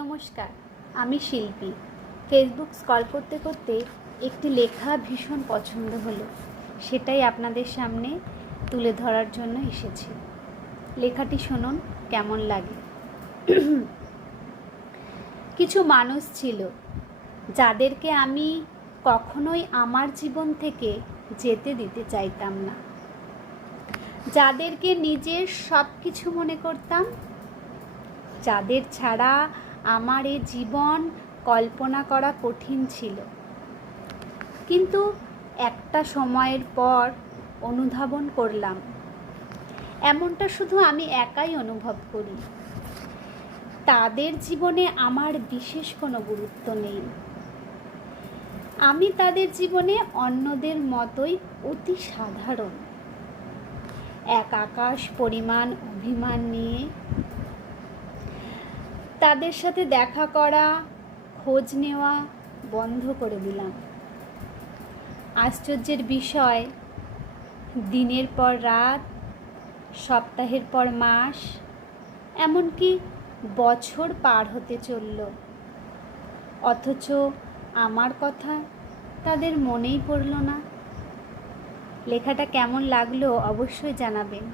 নমস্কার, আমি শিল্পী। ফেসবুক স্ক্রল করতে করতে একটি লেখা ভীষণ পছন্দ হলো, সেটাই আপনাদের সামনে তুলে ধরার জন্য এসেছি। লেখাটি শুনুন, কেমন লাগে। কিছু মানুষ ছিল যাদেরকে আমি কখনোই আমার জীবন থেকে যেতে দিতে চাইতাম না, যাদেরকে নিজের সব কিছু মনে করতাম, যাদের ছাড়া আমার এ জীবন কল্পনা করা কঠিন ছিল। কিন্তু একটা সময়ের পর অনুধাবন করলাম, এমনটা শুধু আমি একাই অনুভব করি। তাদের জীবনে আমার বিশেষ কোনো গুরুত্ব নেই। আমি তাদের জীবনে অন্যদের মতোই অতি সাধারণ। এক আকাশ পরিমাণ অভিমান নিয়ে তাদের সাথে দেখা করা, খোঁজ নেওয়া বন্ধ করে দিলাম। আশ্চর্যের বিষয়, দিনের পর রাত, সপ্তাহের পর মাস, এমনকি বছর পার হতে চলল, অথচ আমার কথা তাদের মনেই পড়ল না। লেখাটা কেমন লাগলো অবশ্যই জানাবেন।